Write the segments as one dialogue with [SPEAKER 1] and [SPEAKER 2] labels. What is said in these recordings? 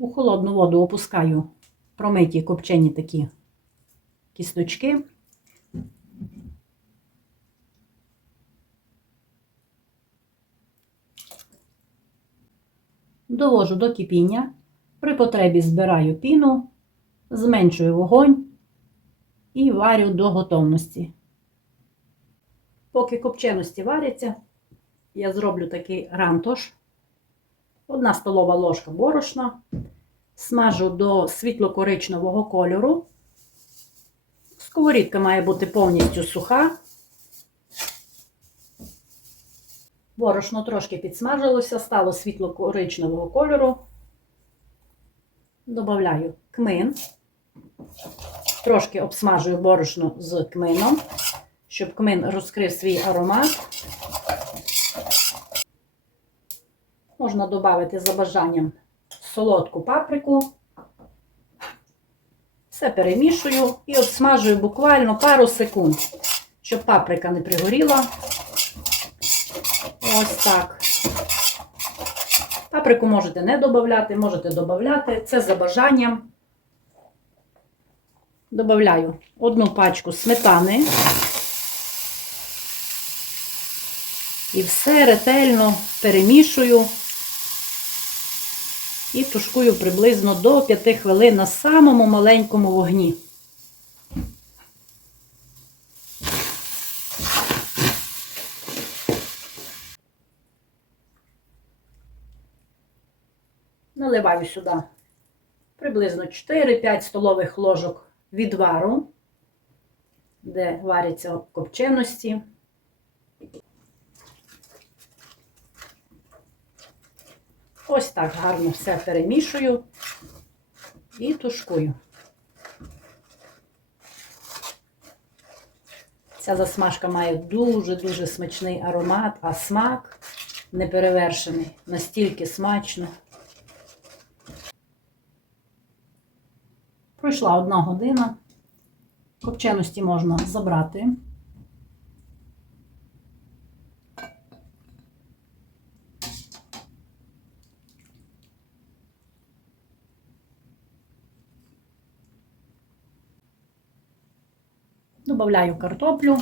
[SPEAKER 1] У холодну воду опускаю промиті копчені такі кісточки. Довожу до кипіння. При потребі збираю піну, зменшую вогонь і варю до готовності. Поки копченості варяться, я зроблю такий рантош. Одна столова ложка борошна. Смажу до світло-коричневого кольору. Сковорідка має бути повністю суха. Борошно трошки підсмажилося, стало світло-коричневого кольору. Добавляю кмин. Трошки обсмажую борошно з кмином, щоб кмин розкрив свій аромат. Можна додати за бажанням солодку паприку. Все перемішую і обсмажую буквально пару секунд, щоб паприка не пригоріла. Ось так. Паприку можете не додати, можете додати. Це за бажанням. Добавляю одну пачку сметани. І все ретельно перемішую і тушкую приблизно до 5 хвилин на самому маленькому вогні. Наливаю сюди приблизно 4-5 столових ложок відвару, де варяться копченості. Ось так гарно все перемішую і тушкую. Ця засмажка має дуже-дуже смачний аромат, а смак неперевершений, настільки смачно. Пройшла одна година. Копченості можна забрати. Добавляю картоплю.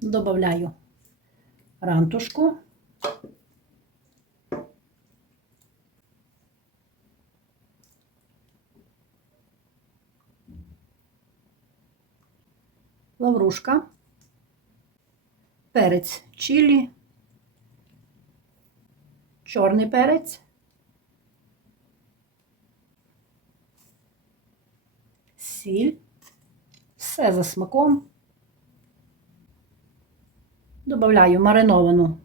[SPEAKER 1] Добавляю рантушку. Лаврушка, перець чилі, чорний перець, сіль, все за смаком. Добавляю мариновану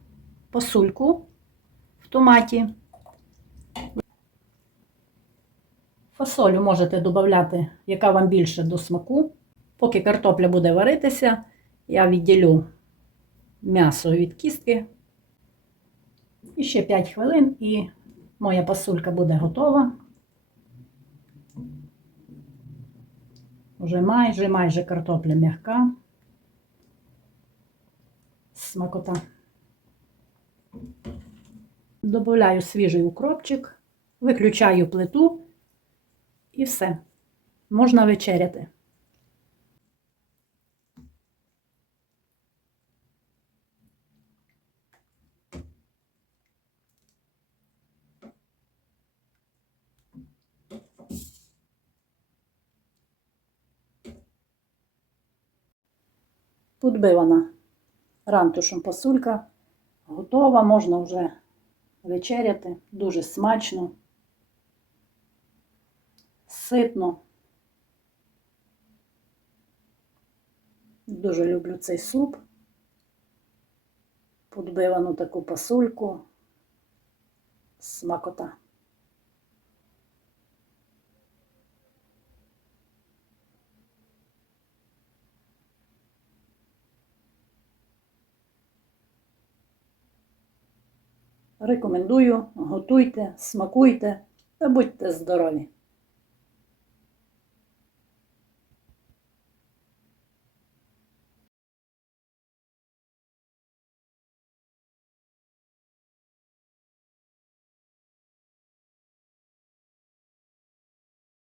[SPEAKER 1] посульку в томаті. Фасолю можете додати, яка вам більше до смаку. Поки картопля буде варитися, я відділю м'ясо від кістки. І ще 5 хвилин, і моя пасулька буде готова. Уже майже майже картопля м'яка. Смакота. Добавляю свіжий укропчик, виключаю плиту і все. Можна вечеряти. Підбивана рантушем пасулька. Готова, можна вже вечеряти. Дуже смачно, ситно. Дуже люблю цей суп. Подбивану таку пасульку. Смакота. Рекомендую, готуйте, смакуйте та будьте здорові!